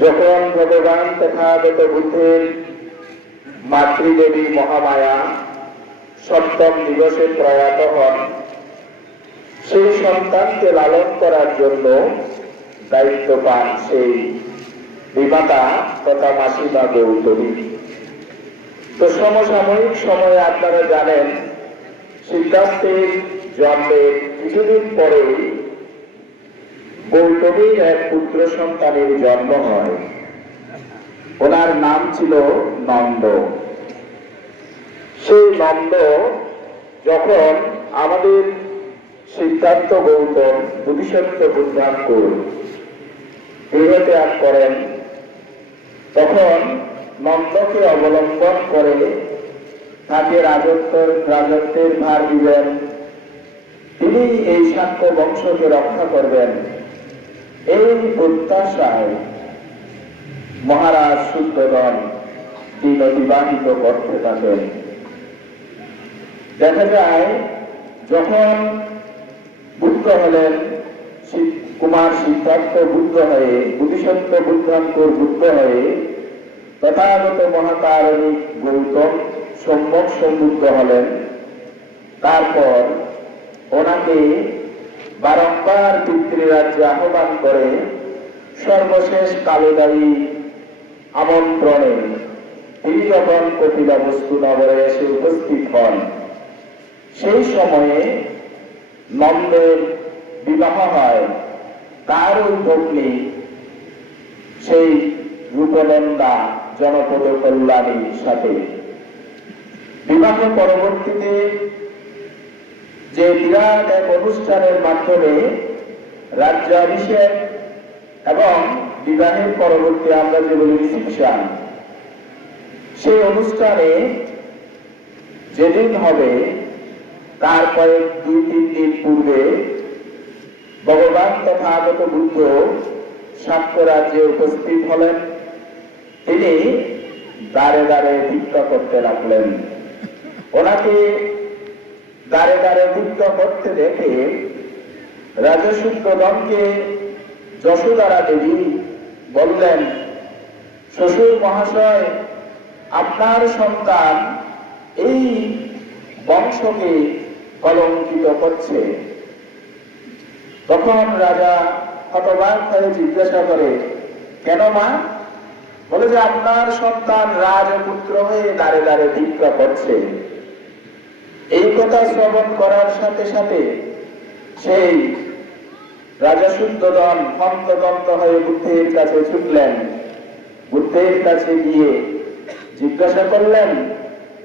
যখন ভগবান তথাগত বুদ্ধের মাতৃদেবী মহামায়া সপ্তম দিবসে প্রয়াত হন, সেই সন্তানকে লালন করার জন্য দায়িত্ব পান সেই বিমাতা তথা মাসিমা গৌতমী। তো সমসাময়িক সময়ে আপনারা জানেন সিদ্ধার্থের জন্মের কিছুদিন পরেই গৌতমীর এক পুত্র সন্তানের জন্ম হয়। ওনার নাম ছিল নন্দ। সেই নন্দ যখন আমাদের সিদ্ধার্থ গৌতম বুদ্ধিসত্ত্ব বুদ্ধাঙ্কুর গৃহত্যাগ করেন, তখন নন্দকে অবলম্বন করে তাকে রাজত্ব, রাজত্বের ভার দিবেন তিনি এই সাক্ষ্য বংশকে রক্ষা করবেন। এই প্রত্যাশায় মহারাজ শুদ্ধগণ দিন অতিবাহিত করতে থাকেন। দেখা যায়, যখন বুদ্ধ হলেন কুমার সিদ্ধার্থ বুদ্ধ হয়ে, বুদ্ধিসত্ত্ব বুদ্ধাঙ্কুর বুদ্ধ হয়ে, তথাগত মহাকারণিক গৌতম সম্যক সম্বুদ্ধ হলেন। তারপর ওনাকে বারংবার পিতৃরাজ্যে আহ্বান করে সর্বশেষ কালেদায়ী আমন্ত্রণে তিনি যখন কপিলা বস্তু নগরে এসে উপস্থিত হন, সেই সময়ে নন্দের বিবাহ হয়। তার ভগ্নী সেই রূপনন্দা জনপদ কল্যাণীর সাথে। বিবাহ পরবর্তীতে যে বিরাট এক অনুষ্ঠানের মাধ্যমে রাজ্যাভিষেক এবং বিবাহের পরবর্তী আমরা যে বলি রিসিপশন, সেই অনুষ্ঠানে যেদিন হবে, তার কয়েক দুই, তিন দিন পূর্বে ভগবান তথা আগত বুদ্ধ সাক্ষ্য রাজ্যে উপস্থিত হলেন। তিনি দাঁড়ে দাঁড়ে ভিক্ষা করতে লাগলেন। ওনাকে দাঁড়ে দাঁড়ে ভিক্ষা করতে দেখে রাজসূত্রগণকে যশোদারা দেবী বললেন, শ্বশুর মহাশয়, আপনার সন্তান এই বংশকে কলঙ্কিত করছে। তখন রাজা হতবাক হয়ে জিজ্ঞাসা করে, কেন মা? বলে যে, আপনার সন্তান রাজপুত্র হয়ে দাঁড়ে দাঁড়ে ভিক্ষা করছে। এই কথা শ্রবণ করার সাথে সাথে সেই রাজা শুদ্ধদন হন্তদন্ত হয়ে বুদ্ধের কাছে ছুটলেন। বুদ্ধের কাছে গিয়ে জিজ্ঞাসা করলেন,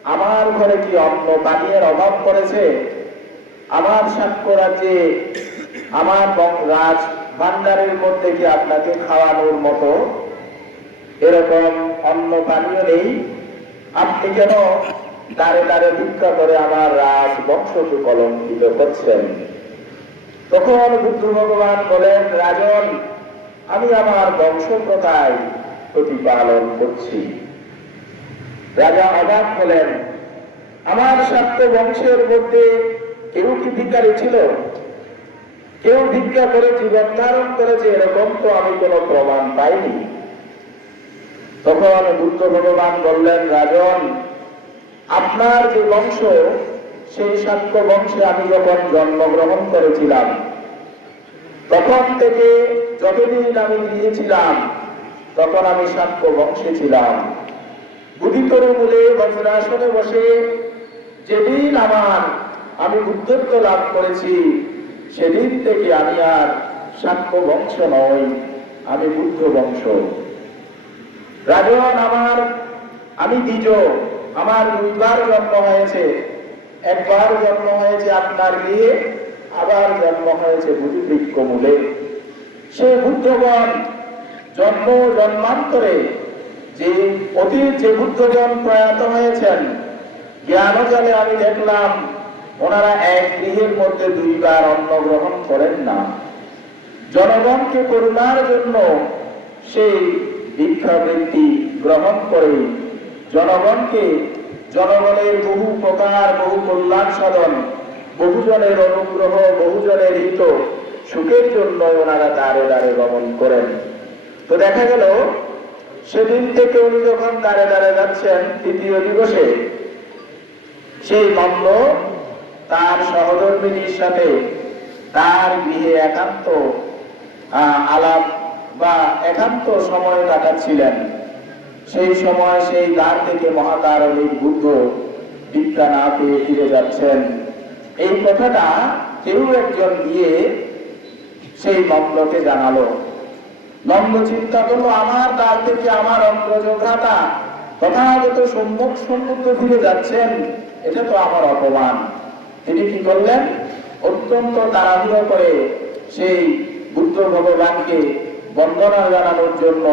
আমার ঘরে কি অন্ন পানীয়ের অভাব করেছে আমার সাক্ষ্য রাজ্যে আমার রাজ ভান্ডারের মধ্যে কি আপনাকে খাওয়ানোর মতো? এরকম অন্ন পানীয় নেই? আপনি কেন দাঁড়ে দাঁড়ে ভিক্ষা করে আমার রাজ বংশকে কলঙ্কিত করছেন। তখন বুদ্ধ ভগবান বলেন, রাজন, আমি আমার বংশ প্রথায় প্রতিপালন করছি। রাজা অবাক হলেন, আমার সাত্য বংশের মধ্যে কেউ কি ভিকারি ছিল? কেউ ভিক্ষা করে জীবন ধারণ করেছে, এরকম তো আমি কোনো প্রমাণ পাইনি। তখন বুদ্ধ ভগবান বললেন, রাজন আপনার যে বংশ, সেই সাক্ষ্য বংশে আমি যখন জন্মগ্রহণ করেছিলাম, তখন থেকে যতদিন আমি গিয়েছিলাম, তখন আমি সাক্ষ্য বংশে ছিলাম। বুধি বুধিতর মূলে বজ্রাসনে বসে যেদিন আমার, আমি বুদ্ধত্ব লাভ করেছি, সেদিন থেকে আমি আর সাক্ষ্য বংশ নই, আমি বুদ্ধ বংশ। রাজন আমার, আমি দ্বিজ। আমার দুইবার জন্ম হয়েছে, একবার জন্ম হয়েছে আপনার গৃহে আবার জন্ম হয়েছে বুদ্ধিবৃক্ষ মূলে। সে বুদ্ধগণ জন্ম জন্মান্তরে যে অতীত যে বুদ্ধগণ প্রয়াত হয়েছেন জ্ঞানজালে আমি দেখলাম, ওনারা এক গৃহের মধ্যে দুইবার অন্ন গ্রহণ করেন না। জনগণকে করুণার জন্য সেই দীক্ষাবৃত্তি গ্রহণ করে জনগণকে জনগণের বহু প্রকার, বহু কল্যাণ সাধন, বহুজনের অনুগ্রহ, বহুজনের হিত, সুখের জন্য ওনারা দাঁড়ে দাঁড়ে গমন করেন। তো দেখা গেল, সেদিন থেকে উনি যখন দাঁড়ে দাঁড়ে যাচ্ছেন তৃতীয় দিবসে, সেই মন্দ তার সহধর্মিনীর সাথে তার গৃহে একান্ত আলাপ বা একান্ত সময় কাটাচ্ছিলেন। সেই সময় সেই দ্বার থেকে মহাকারণিক বুদ্ধ বিদ্যা না পেয়ে ফিরে যাচ্ছেন। এই কথাটা কেউ একজন গিয়ে সেই নন্দকে জানালো। নন্দ চিন্তা করল, আমার দ্বার থেকে আমার অগ্রযোগ্রাতা তথাগত সম্মুখ সম্মুখে ফিরে যাচ্ছেন, এটা তো আমার অপমান। তিনি কি করলেন? অত্যন্ত তাড়াহুড়ো করে সেই বুদ্ধ ভগবানকে বন্দনা জানানোর জন্য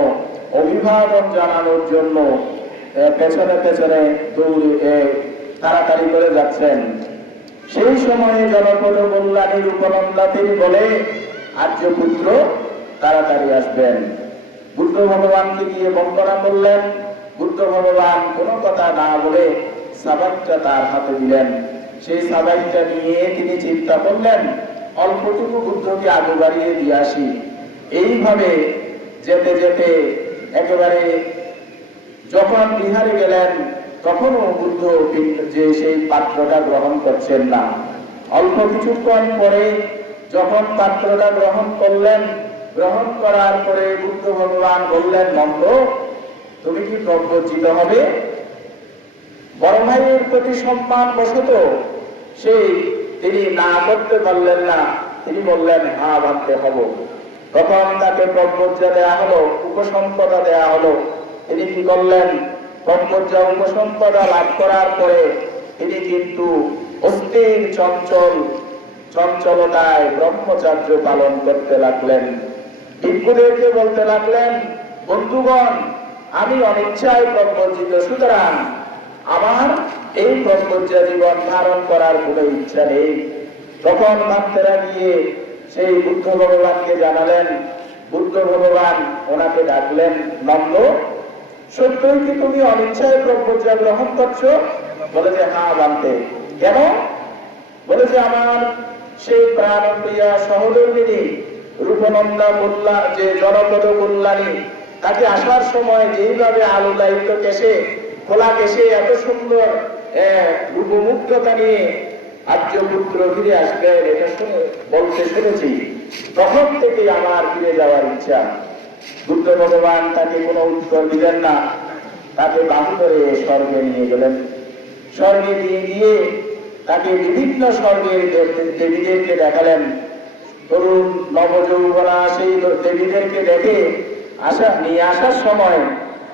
অভিবাদন জানানোর জন্য পেছনে পেছনে দৌড়ে তাড়াতাড়ি করে যাচ্ছেন। সেই সময়ে জনপদ কল্যাণীর উপনন্দা তিনি বলে, আর্য পুত্র, তাড়াতাড়ি আসবেন। বুদ্ধ ভগবানকে গিয়ে বন্দনা করলেন। বুদ্ধ ভগবান কোনো কথা না বলে সাবাইটা তার হাতে দিলেন। সেই সাবাইটা নিয়ে তিনি চিন্তা করলেন, অল্পটুকু বুদ্ধকে আগে বাড়িয়ে দিয়ে আসি। এইভাবে যেতে যেতে একেবারে যখন বিহারে গেলেন, তখনও বুদ্ধ যে সেই পাত্রটা গ্রহণ করছেন না। অল্প কিছুক্ষণ পরে যখন পাত্রটা গ্রহণ করলেন, গ্রহণ করার পরে বুদ্ধ ভগবান বললেন নন্দ তুমি কি প্রজ্জিত হবে? বড় ভাইয়ের প্রতি সম্মান বসত সেই তিনি না করতে পারলেন না। তিনি বললেন হা ভাবতে হব। তখন তাকে প্রজ্জা দেয়া হলো, উপসম্পদা দেয়া হলো। তিনি কি করলেন? ব্রহ্মজ্ঞা উপসম্পদা লাভ করার পরে তিনি কিন্তু অস্থির চঞ্চল, চঞ্চলতায় ব্রহ্মচার্য পালন করতে লাগলেন। ভিক্ষুদেরকে বলতে লাগলেন, বন্ধুগণ, আমি অনিচ্ছায় ব্রহ্মজিত সুতরাং আমার এই ব্রহ্মজ্ঞা জীবন ধারণ করার কোনো ইচ্ছা নেই। তখন ভক্তেরা গিয়ে সেই বুদ্ধ ভগবানকে জানালেন, বুদ্ধ ভগবান, ওনাকে ডাকলেন, নন্দ, সত্যই কি তুমি অনিচ্ছায় ব্রহ্মজ্ঞা গ্রহণ করছ? বলে যে হ্যাঁ বানতে কেন? বলে যে, আমার সেই প্রাণপ্রিয়া সহধর্মিনী রূপনন্দা মোল্লা, যে জনপদ কল্যাণী, তাকে আসার সময় যেইভাবে আলোদায়িত কেসে, খোলা কেশে এত সুন্দর রূপমুগ্ধতা নিয়ে আর্য পুত্র ফিরে আসবেন, এটা শুনে বলতে শুনেছি। তখন থেকে আমার ফিরে যাওয়ার ইচ্ছা। বুদ্ধ ভগবান তাকে কোনো উত্তর দিলেন না। তাকে বাহু করে স্বর্গে নিয়ে গেলেন। স্বর্গে নিয়ে গিয়ে তাকে বিভিন্ন স্বর্গের দেবীদেরকে দেখালেন। তরুণ নবযৌবনা সেই দেবীদেরকে দেখে আসা নিয়ে আসার সময়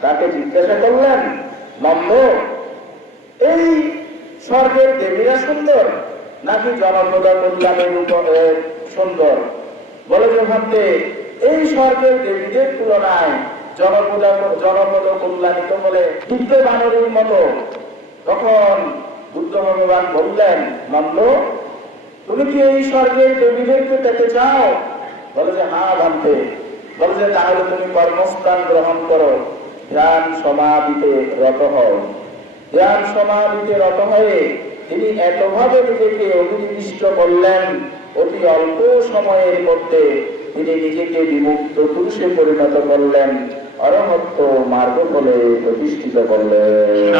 তাকে জিজ্ঞাসা করলেন, নন্দ, এই স্বর্গের দেবীরা সুন্দর নাকি জনপ্রদা কল্যাণের উপ- এ, সুন্দর? বলে যে ভাবতে এই স্বর্গের দেবীদের তুলনায় জনপদা জনপদ কল্যাণিত বলে বৃদ্ধ বানরের মতো। তখন বুদ্ধ ভগবান বললেন নন্দ তুমি কি এই স্বর্গের দেবীদেরকে পেতে চাও? বলে যে হ্যাঁ ভাবতে। বলে যে তাহলে তুমি কর্মস্থান গ্রহণ করো ধ্যান সমাধিতে রত হও। ধ্যান সমাধিতে রত হয়ে তিনি এতভাবে নিজেকে অভিনিবিষ্ট করলেন, অতি অল্প সময়ের মধ্যে তিনি নিজেকে বিমুক্ত পুরুষে পরিণত করলেন অরহত্য মার্গ বলে প্রতিষ্ঠিত করলেন।